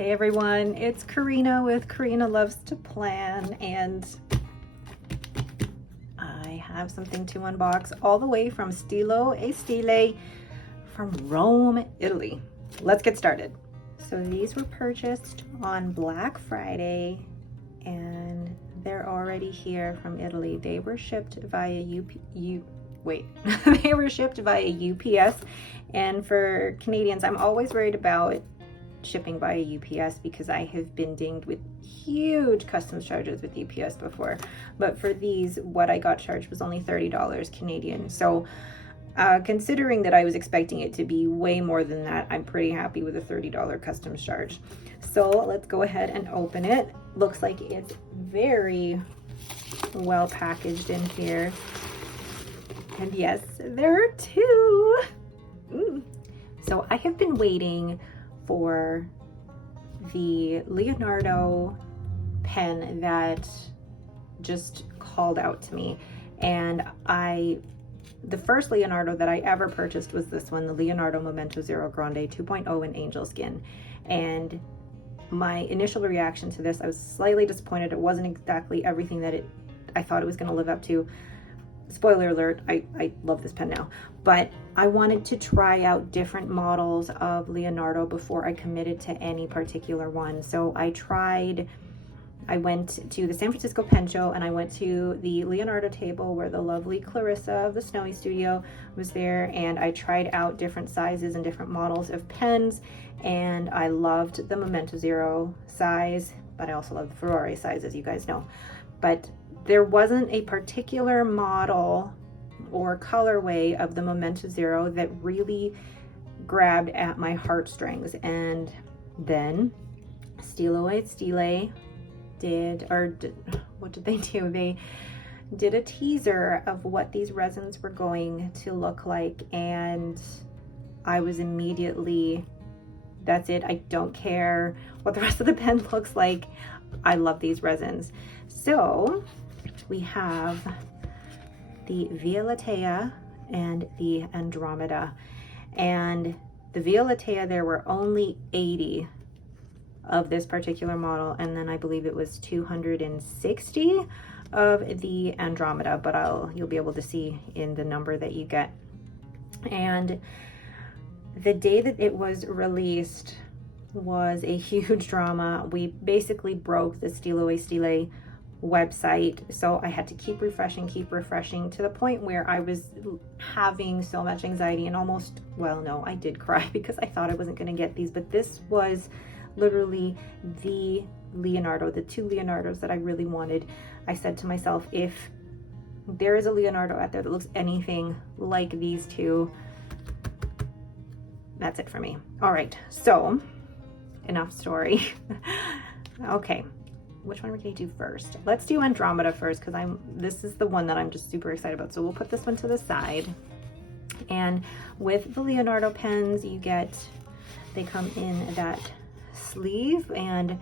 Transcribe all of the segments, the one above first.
Hey everyone, it's Karina with Karina Loves to Plan, and I have something to unbox all the way from Stilo e Stile from Rome, Italy. Let's get started. So these were purchased on Black Friday and they're already here from Italy. They were shipped via they were shipped via UPS, and for Canadians, I'm always worried about shipping via UPS because I have been dinged with huge customs charges with UPS before. But for these, what I got charged was only $30 Canadian. So considering that I was expecting it to be way more than that, I'm pretty happy with a $30 customs charge. So let's go ahead and open it. Looks like it's very well packaged in here. And yes, there are two. So I have been waiting for the Leonardo pen that just called out to me. And the first Leonardo that I ever purchased was this one, the Leonardo Momento Zero Grande 2.0 in Angel Skin. And my initial reaction to this, I was slightly disappointed. It wasn't exactly everything that I thought it was going to live up to. Spoiler alert, I love this pen now, but I wanted to try out different models of Leonardo before I committed to any particular one. So I went to the San Francisco Pen Show and I went to the Leonardo table where the lovely Clarissa of the Snowy Studio was there, and I tried out different sizes and different models of pens, and I loved the Momento Zero size, but I also love the Ferrari size, as you guys know. But there wasn't a particular model or colorway of the Momento Zero that really grabbed at my heartstrings. And then Stilo e Stile what did they do? They did a teaser of what these resins were going to look like, and I was immediately, that's it. I don't care what the rest of the pen looks like. I love these resins. So we have the Lattea and the Andromeda, and the Lattea, there were only 80 of this particular model, and then I believe it was 260 of the Andromeda, but you'll be able to see in the number that you get. And the day that it was released was a huge drama. We basically broke the Stilo e Stile website, so I had to keep refreshing to the point where I was having so much anxiety and almost, well, no, I did cry because I thought I wasn't going to get these. But this was literally the Leonardo, the two Leonardos that I really wanted. I said to myself, if there is a Leonardo out there that looks anything like these two, that's it for me. All right, so enough story. Okay, which one are we gonna do first? Let's do Andromeda first, because this is the one that I'm just super excited about. So we'll put this one to the side. And with the Leonardo pens, they come in that sleeve, and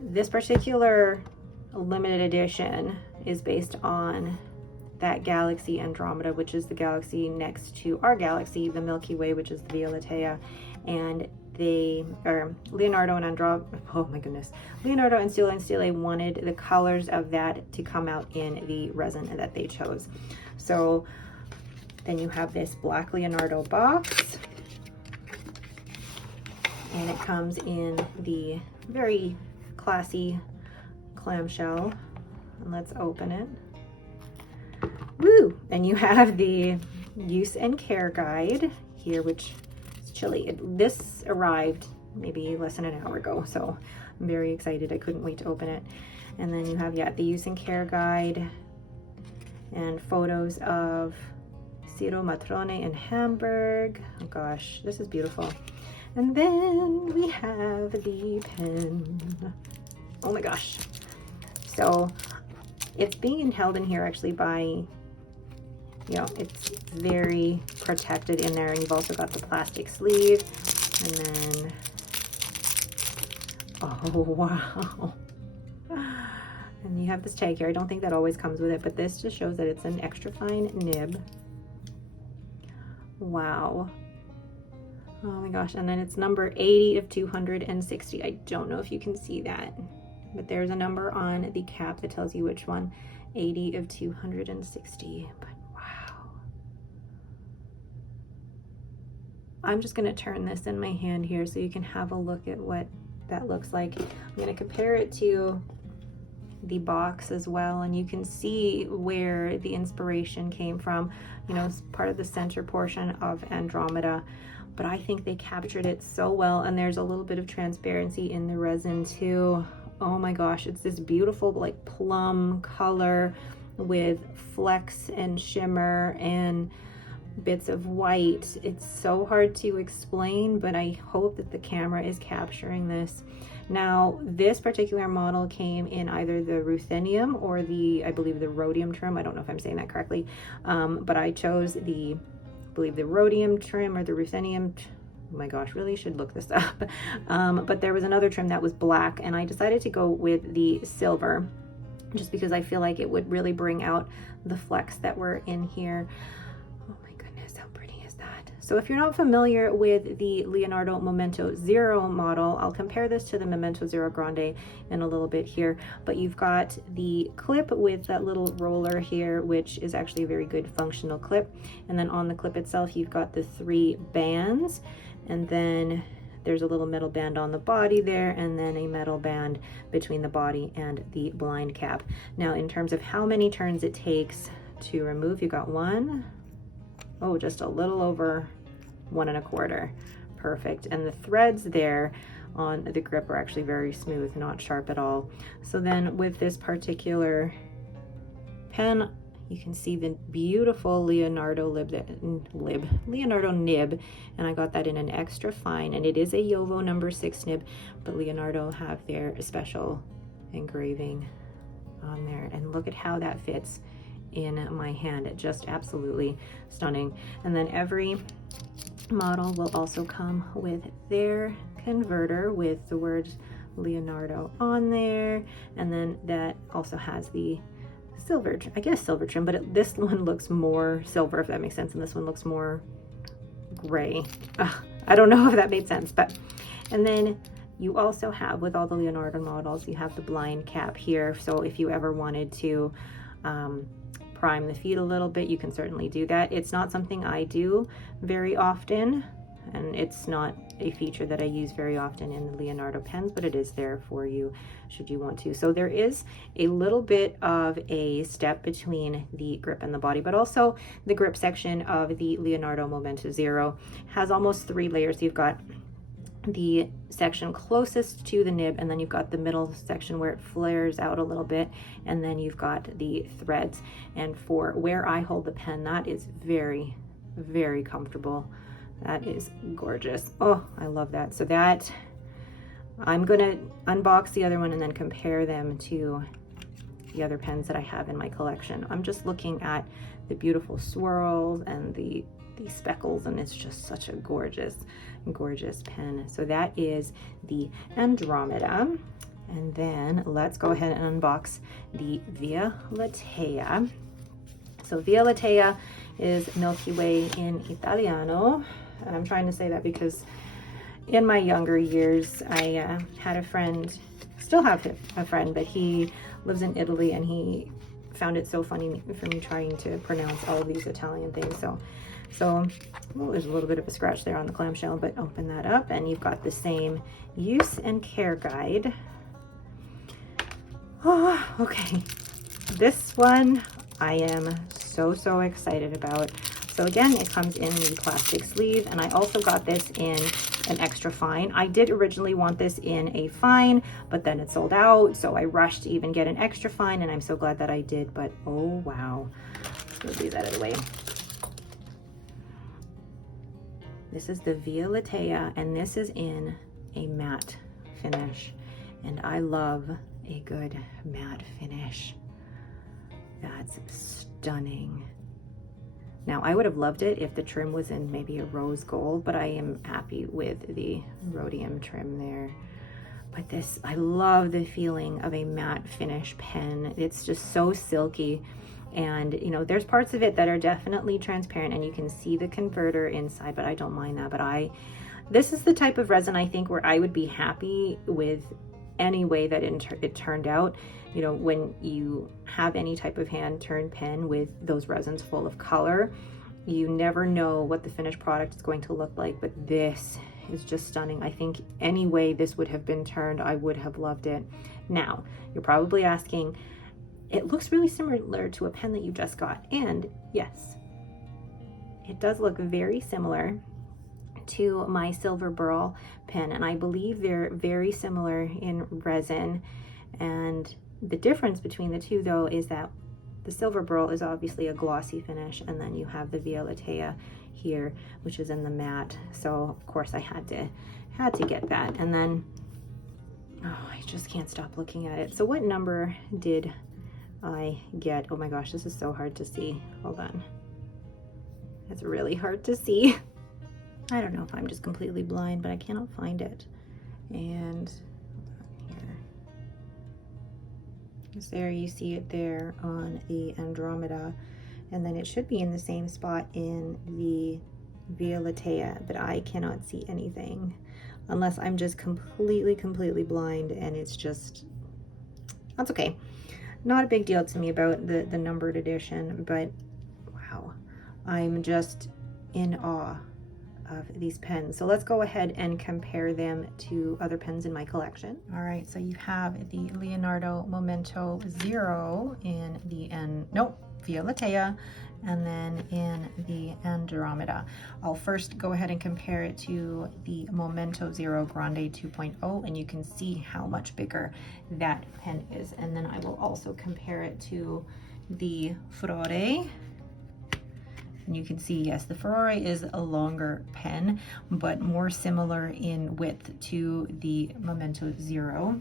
this particular limited edition is based on that galaxy Andromeda, which is the galaxy next to our galaxy, the Milky Way, which is the Via Lattea. And Leonardo and Stilo and Stile wanted the colors of that to come out in the resin that they chose. So then you have this black Leonardo box, and it comes in the very classy clamshell. And let's open it. Woo! And you have the use and care guide here, which is chilly. This arrived maybe less than an hour ago, so I'm very excited. I couldn't wait to open it. And then you have, the use and care guide and photos of Ciro Matrone in Hamburg. Oh gosh, this is beautiful. And then we have the pen. Oh my gosh. So it's being held in here actually by, it's very protected in there. And you've also got the plastic sleeve. And then, oh wow. And you have this tag here. I don't think that always comes with it, but this just shows that it's an extra fine nib. Wow. Oh my gosh, and then it's number 80 of 260. I don't know if you can see that, but there's a number on the cap that tells you which one. 80 of 260, but wow. I'm just gonna turn this in my hand here so you can have a look at what that looks like. I'm gonna compare it to the box as well, and you can see where the inspiration came from. You know, it's part of the center portion of Andromeda, but I think they captured it so well, and there's a little bit of transparency in the resin too. Oh my gosh, it's this beautiful like plum color with flecks and shimmer and bits of white. It's so hard to explain, but I hope that the camera is capturing this. Now, this particular model came in either the ruthenium or the, I believe, the rhodium trim. I don't know if I'm saying that correctly, but I chose the, I believe, the rhodium trim or the ruthenium. Oh my gosh, really should look this up. But there was another trim that was black, and I decided to go with the silver just because I feel like it would really bring out the flecks that were in here. Oh my goodness, how pretty is that? So if you're not familiar with the Leonardo Momento Zero model, I'll compare this to the Momento Zero Grande in a little bit here, but you've got the clip with that little roller here, which is actually a very good functional clip. And then on the clip itself, you've got the 3 bands, and then there's a little metal band on the body there, and then a metal band between the body and the blind cap. Now, in terms of how many turns it takes to remove, you got 1, oh, just a little over 1 1/4. Perfect. And the threads there on the grip are actually very smooth, not sharp at all. So then with this particular pen, you can see the beautiful Leonardo Leonardo nib, and I got that in an extra fine, and it is a Jowo number 6 nib, but Leonardo have their special engraving on there, and look at how that fits in my hand. Just absolutely stunning. And then every model will also come with their converter with the words Leonardo on there, and then that also has the silver, I guess silver trim, but this one looks more silver, if that makes sense, and this one looks more gray. I don't know if that made sense, but, and then you also have, with all the Leonardo models, you have the blind cap here, so if you ever wanted to prime the feet a little bit, you can certainly do that. It's not something I do very often, and it's not a feature that I use very often in the Leonardo pens, but it is there for you should you want to. So there is a little bit of a step between the grip and the body, but also the grip section of the Leonardo Momento Zero has almost 3 layers. You've got the section closest to the nib, and then you've got the middle section where it flares out a little bit, and then you've got the threads. And for where I hold the pen, that is very, very comfortable. That is gorgeous. Oh, I love that. So that, I'm gonna unbox the other one and then compare them to the other pens that I have in my collection. I'm just looking at the beautiful swirls and the speckles, and it's just such a gorgeous, gorgeous pen. So that is the Andromeda. And then let's go ahead and unbox the Via Lattea. So Via Lattea is Milky Way in Italiano. And I'm trying to say that because in my younger years, I had a friend, still have a friend, but he lives in Italy, and he found it so funny for me trying to pronounce all of these Italian things. So well, there's a little bit of a scratch there on the clamshell, but open that up, and you've got the same use and care guide. Oh, okay. This one I am so excited about. So again, it comes in the plastic sleeve, and I also got this in an extra fine. I did originally want this in a fine, but then it sold out, so I rushed to even get an extra fine, and I'm so glad that I did. But oh wow, let's move these out of the way. This is the Via Lattea, and this is in a matte finish, and I love a good matte finish. That's stunning. Now, I would have loved it if the trim was in maybe a rose gold, but I am happy with the rhodium trim there. But this, I love the feeling of a matte finish pen. It's just so silky. And, you know, there's parts of it that are definitely transparent, and you can see the converter inside, but I don't mind that. But this is the type of resin I think where I would be happy with any way that it turned out. You know, when you have any type of hand turned pen with those resins full of color, you never know what the finished product is going to look like, but this is just stunning. I think any way this would have been turned, I would have loved it. Now, you're probably asking, it looks really similar to a pen that you just got. And yes, it does look very similar to my Silver Burl pen, and I believe they're very similar in resin. And the difference between the two though is that the Silver Burl is obviously a glossy finish, and then you have the Via Lattea here, which is in the matte. So of course I had to get that. And then, oh, I just can't stop looking at it. So what number did I get? Oh my gosh, this is so hard to see. Hold on. It's really hard to see. I don't know if I'm just completely blind, but I cannot find it. And because there you see it there on the Andromeda, and then it should be in the same spot in the Via Lattea, but I cannot see anything unless I'm just completely blind, and it's just, that's okay. Not a big deal to me about the numbered edition, but wow, I'm just in awe of these pens. So let's go ahead and compare them to other pens in my collection. All right, so you have the Leonardo Momento Zero in the Via Lattea, and then in the Andromeda. I'll first go ahead and compare it to the Momento Zero Grande 2.0, and you can see how much bigger that pen is. And then I will also compare it to the Furore. And you can see, yes, the Furore is a longer pen, but more similar in width to the Momento Zero.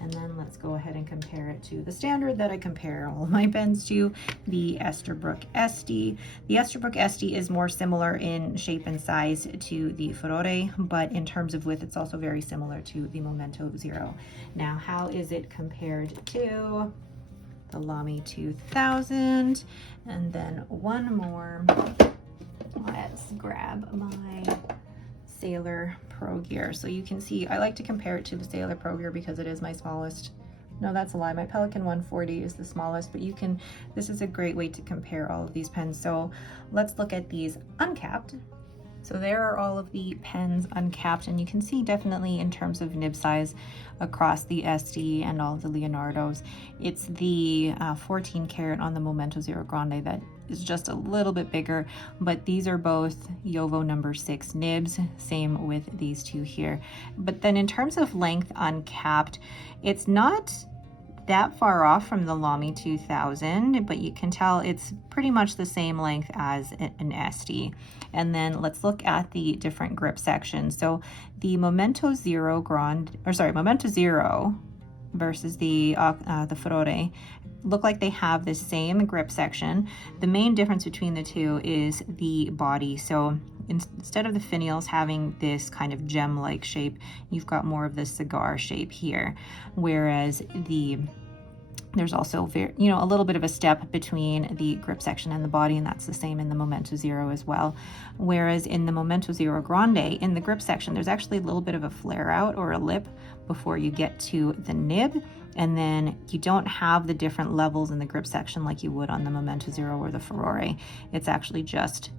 And then let's go ahead and compare it to the standard that I compare all my pens to, the Esterbrook Este. The Esterbrook Este is more similar in shape and size to the Furore, but in terms of width, it's also very similar to the Momento Zero. Now, how is it compared to the Lamy 2000? And then one more. Let's grab my Sailor Pro Gear. So you can see I like to compare it to the Sailor Pro Gear because it is my smallest. No, that's a lie. My Pelican 140 is the smallest, but this is a great way to compare all of these pens. So let's look at these uncapped. So there are all of the pens uncapped, and you can see definitely in terms of nib size across the Este and all of the Leonardos. It's the 14 karat on the Momento Zero Grande that is just a little bit bigger, but these are both Jowo number 6 nibs, same with these two here. But then in terms of length uncapped, it's not that far off from the Lamy 2000, but you can tell it's pretty much the same length as an Este. And then let's look at the different grip sections. So the Momento Zero Momento Zero versus the Furore look like they have the same grip section. The main difference between the two is the body. So instead of the finials having this kind of gem-like shape, you've got more of the cigar shape here, whereas there's also a little bit of a step between the grip section and the body, and that's the same in the Momento Zero as well. Whereas in the Momento Zero Grande, in the grip section, there's actually a little bit of a flare out or a lip before you get to the nib, and then you don't have the different levels in the grip section like you would on the Momento Zero or the Furore. It's actually just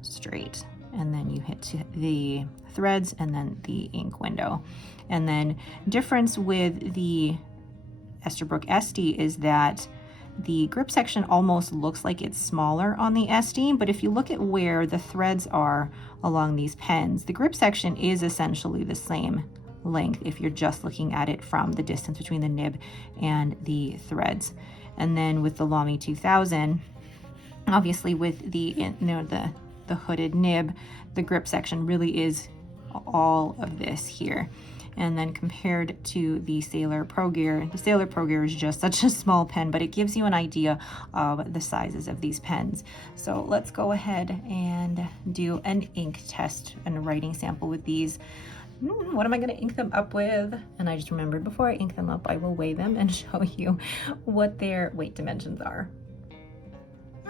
straight, and then you hit the threads and then the ink window. And then difference with the Esterbrook Este is that the grip section almost looks like it's smaller on the Este, but if you look at where the threads are along these pens, the grip section is essentially the same length if you're just looking at it from the distance between the nib and the threads. And then with the Lamy 2000, obviously with the the hooded nib, the grip section really is all of this here. And then compared to the Sailor Pro Gear, the Sailor Pro Gear is just such a small pen, but it gives you an idea of the sizes of these pens. So let's go ahead and do an ink test and a writing sample with these. What am I going to ink them up with? And I just remembered, before I ink them up, I will weigh them and show you what their weight dimensions are.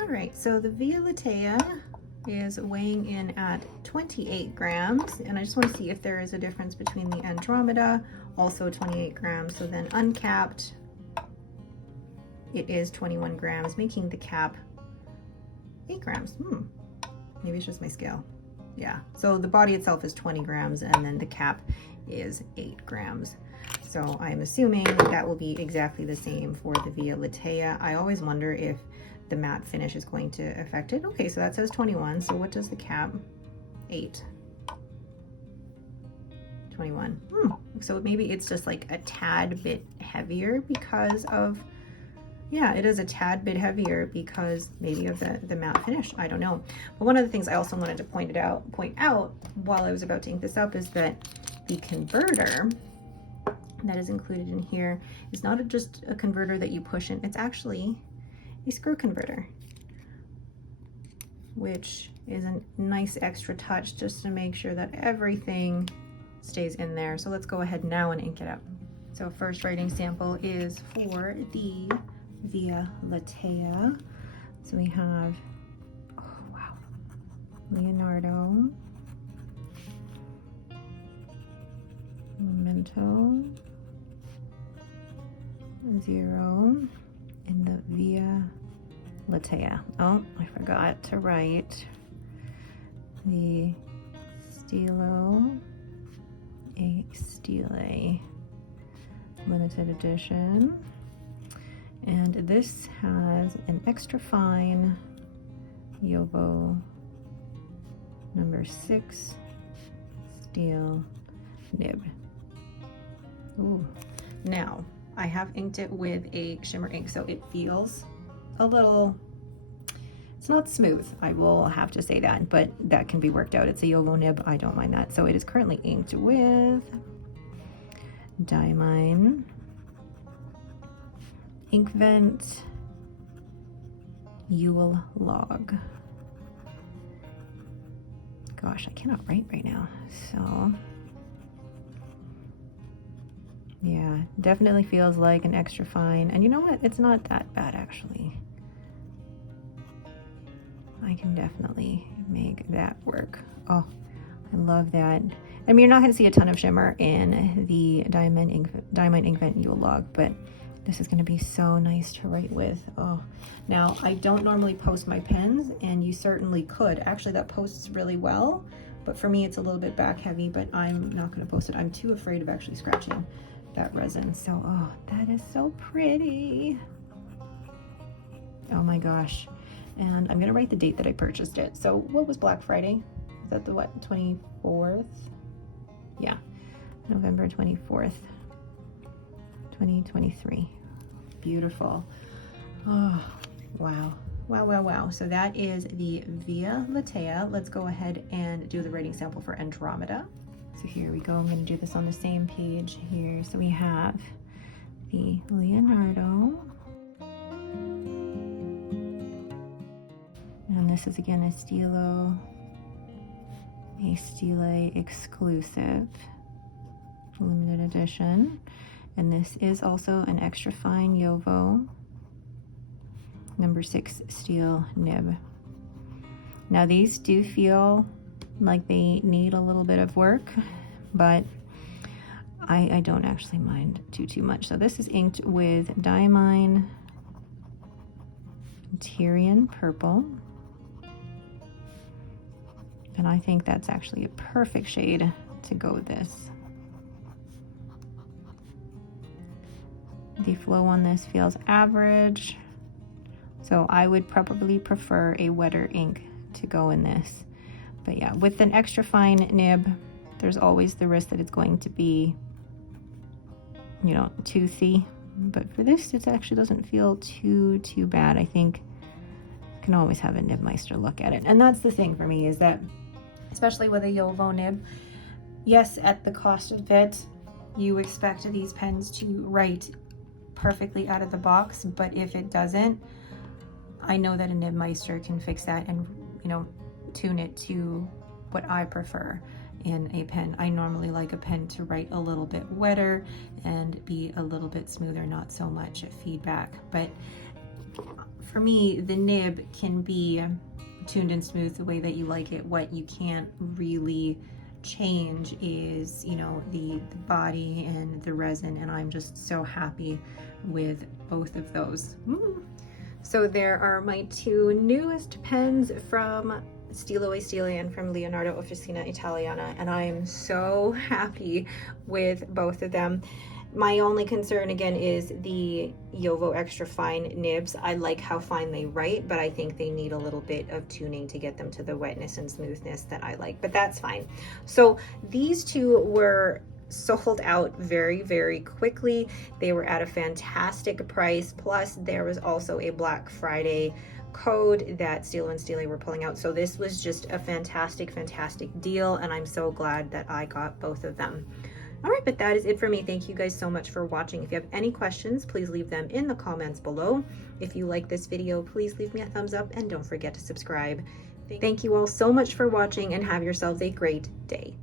All right, so the Via Lattea is weighing in at 28 grams, and I just want to see if there is a difference between the Andromeda, also 28 grams. So then uncapped, it is 21 grams, making the cap 8 grams. Maybe it's just my scale. Yeah, so the body itself is 20 grams and then the cap is 8 grams. So I'm assuming that will be exactly the same for the Via Lattea. I always wonder if the matte finish is going to affect it. Okay, so that says 21. So what does the cap? 8. 21. So maybe it's just like a tad bit heavier because of, yeah, it is a tad bit heavier because maybe of the matte finish. I don't know. But one of the things I also wanted to point out while I was about to ink this up is that the converter that is included in here is not just a converter that you push in. It's actually a screw converter, which is a nice extra touch just to make sure that everything stays in there. So let's go ahead now and ink it up. So first writing sample is for the Via Lattea. So we have, oh wow, Leonardo, Memento, 0, in the Via Lattea. Oh, I forgot to write the Stilo, a Stile limited edition. And this has an extra fine Yovo number 6 steel nib. Ooh. Now, I have inked it with a shimmer ink, so it feels a little, it's not smooth, I will have to say that, but that can be worked out. It's a Yovo nib, I don't mind that. So it is currently inked with Diamine Inkvent Yule Log. Gosh, I cannot write right now, so yeah, definitely feels like an extra fine. And you know what? It's not that bad, actually. I can definitely make that work. Oh, I love that. I mean, you're not going to see a ton of shimmer in the Diamine Inkvent Yule Log, but this is going to be so nice to write with. Oh, now I don't normally post my pens, and you certainly could. Actually, that posts really well, but for me, it's a little bit back heavy, but I'm not going to post it. I'm too afraid of actually scratching that resin. So, oh, that is so pretty. Oh my gosh. And I'm gonna write the date that I purchased it. So what was Black Friday? Is that the what, 24th? Yeah, November 24th, 2023. Beautiful. Oh, wow. Wow, wow, wow. So that is the Via Lattea. Let's go ahead and do the writing sample for Andromeda. So here we go. I'm going to do this on the same page here. So we have the Leonardo. And this is again a Stilo, a Stile exclusive, limited edition. And this is also an extra fine Yovo number 6 steel nib. Now these do feel like they need a little bit of work, but I don't actually mind too much. So this is inked with Diamine Tyrian Purple, and I think that's actually a perfect shade to go with this. The flow on this feels average, so I would probably prefer a wetter ink to go in this. But yeah, with an extra fine nib, there's always the risk that it's going to be, you know, toothy. But for this, it actually doesn't feel too bad. I think you can always have a nib meister look at it. And that's the thing for me, is that, especially with a Yovo nib, yes, at the cost of it, you expect these pens to write perfectly out of the box. But if it doesn't, I know that a nib meister can fix that and, you know, tune it to what I prefer in a pen. I normally like a pen to write a little bit wetter and be a little bit smoother, not so much feedback. But for me, the nib can be tuned and smooth the way that you like it. What you can't really change is, you know, the body and the resin, and I'm just so happy with both of those. So there are my two newest pens from Stilo and from Leonardo Oficina Italiana, and I am so happy with both of them. My only concern again is the Jowo extra fine nibs. I like how fine they write, but I think they need a little bit of tuning to get them to the wetness and smoothness that I like, but that's fine. So these two were sold out very, very quickly. They were at a fantastic price. Plus there was also a Black Friday code that Stilo and Stile were pulling out. So this was just a fantastic deal, and I'm so glad that I got both of them. All right, but that is it for me. Thank you guys so much for watching. If you have any questions, please leave them in the comments below. If you like this video, please leave me a thumbs up and don't forget to subscribe. Thank you all so much for watching, and have yourselves a great day.